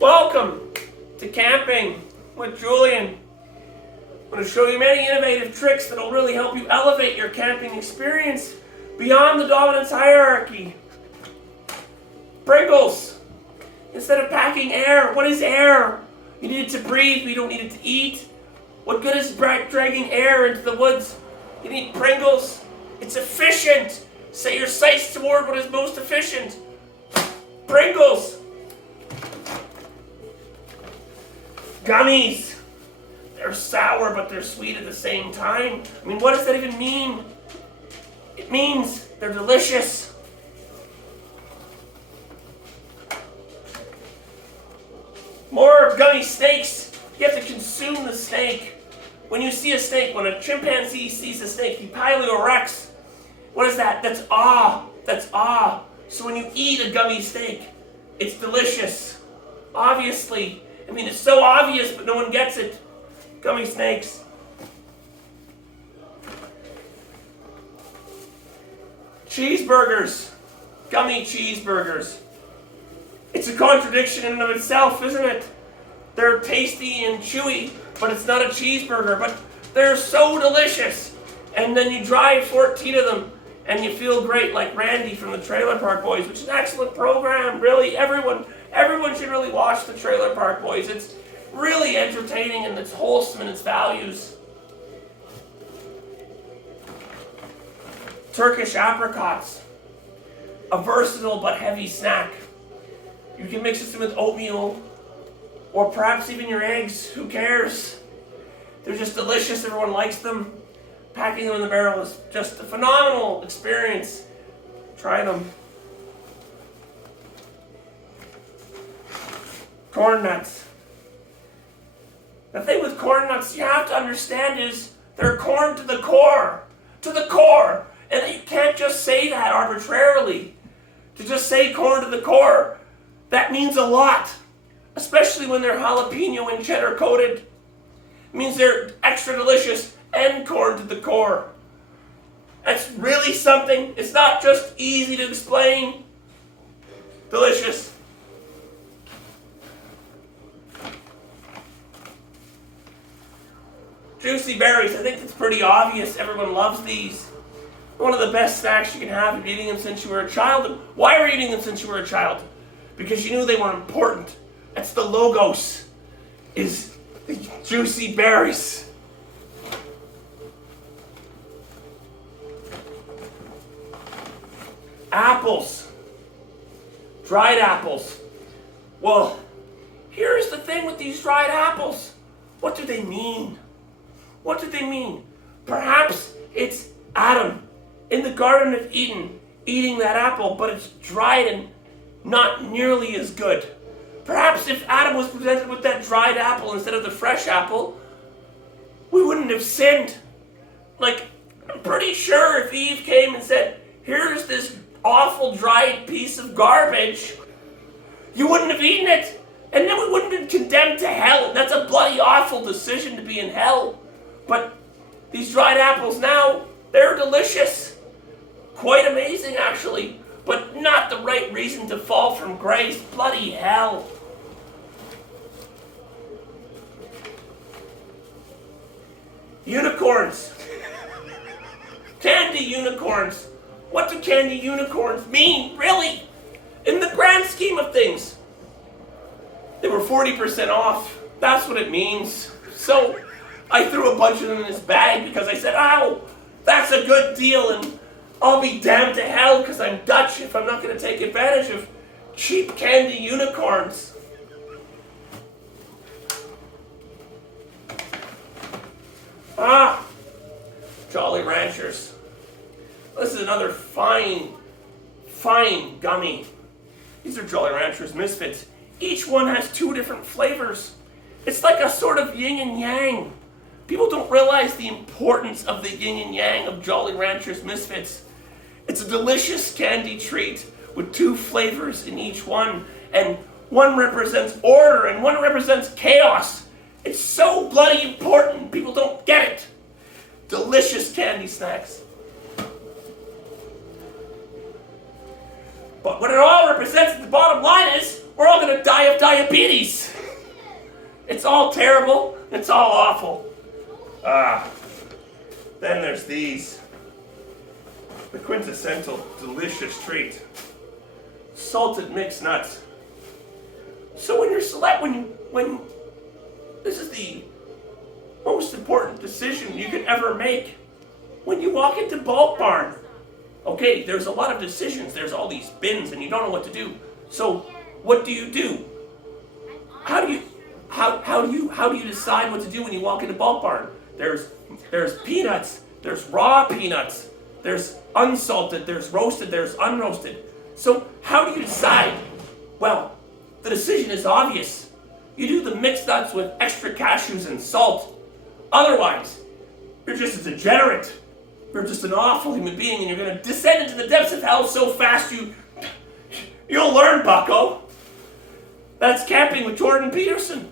Welcome to Camping with Julian. I'm going to show you many innovative tricks that will really help you elevate your camping experience beyond the dominance hierarchy. Pringles. Instead of packing air, what is air? You need it to breathe, but you don't need it to eat. What good is dragging air into the woods? You need Pringles. It's efficient. Set your sights toward what is most efficient. Pringles. Gummies. They're sour, but they're sweet at the same time. I mean, what does that even mean? It means they're delicious. More gummy snakes. You have to consume the snake. When you see a snake, when a chimpanzee sees a snake, he paleoerects. What is that? That's awe. That's awe. So when you eat a gummy snake, it's delicious. Obviously. I mean, it's so obvious, but no one gets it. Gummy snakes. Cheeseburgers. Gummy cheeseburgers. It's a contradiction in and of itself, isn't it? They're tasty and chewy, but it's not a cheeseburger. But they're so delicious. And then you drive 14 of them, and you feel great, like Randy from the Trailer Park Boys, which is an excellent program. Really, everyone should really watch the Trailer Park Boys. It's really entertaining and it's wholesome in its values. Turkish apricots. A versatile but heavy snack. You can mix this with oatmeal or perhaps even your eggs. Who cares? They're just delicious. Everyone likes them. Packing them in the barrel is just a phenomenal experience. Try them. Corn nuts. The thing with corn nuts you have to understand is they're corn to the core. To the core. And you can't just say that arbitrarily. To just say corn to the core, that means a lot. Especially when they're jalapeno and cheddar coated. It means they're extra delicious and corn to the core. That's really something. It's not just easy to explain. Delicious. Juicy berries. I think it's pretty obvious. Everyone loves these. One of the best snacks you can have. You've been eating them since you were a child. And why were you eating them since you were a child? Because you knew they were important. That's the logos. Is the juicy berries. Apples. Dried apples. Well, here's the thing with these dried apples. What do they mean? What do they mean? Perhaps it's Adam in the Garden of Eden eating that apple, but it's dried and not nearly as good. Perhaps if Adam was presented with that dried apple instead of the fresh apple, we wouldn't have sinned. Like, I'm pretty sure if Eve came and said, here's this awful dried piece of garbage, you wouldn't have eaten it. And then we wouldn't have been condemned to hell. That's a bloody awful decision to be in hell. But these dried apples now, they're delicious. Quite amazing, actually. But not the right reason to fall from grace. Bloody hell. Unicorns. Candy unicorns. What do candy unicorns mean, really? In the grand scheme of things, they were 40% off. That's what it means. So I threw a bunch of them in this bag because I said, oh, that's a good deal and I'll be damned to hell because I'm Dutch if I'm not going to take advantage of cheap candy unicorns. Jolly Ranchers. This is another fine gummy. These are Jolly Ranchers Misfits. Each one has 2 different flavors. It's like a sort of yin and yang. People don't realize the importance of the yin and yang of Jolly Ranchers Misfits. It's a delicious candy treat with 2 flavors in each one, and one represents order and one represents chaos. It's so bloody important, people don't get it. Delicious candy snacks. But what it all represents at the bottom line is, we're all going to die of diabetes. It's all terrible. It's all awful. Then there's these. The quintessential delicious treat. Salted mixed nuts. So when this is the most important decision you could ever make. When you walk into Bulk Barn, okay, there's a lot of decisions. There's all these bins and you don't know what to do. So what do? How do you decide what to do when you walk into Bulk Barn? There's peanuts, there's raw peanuts, there's unsalted, there's roasted, there's unroasted. So how do you decide? Well, the decision is obvious. You do the mixed nuts with extra cashews and salt. Otherwise, you're just a degenerate. You're just an awful human being, and you're going to descend into the depths of hell so fast you'll learn, bucko. That's Camping with Julian Peterson.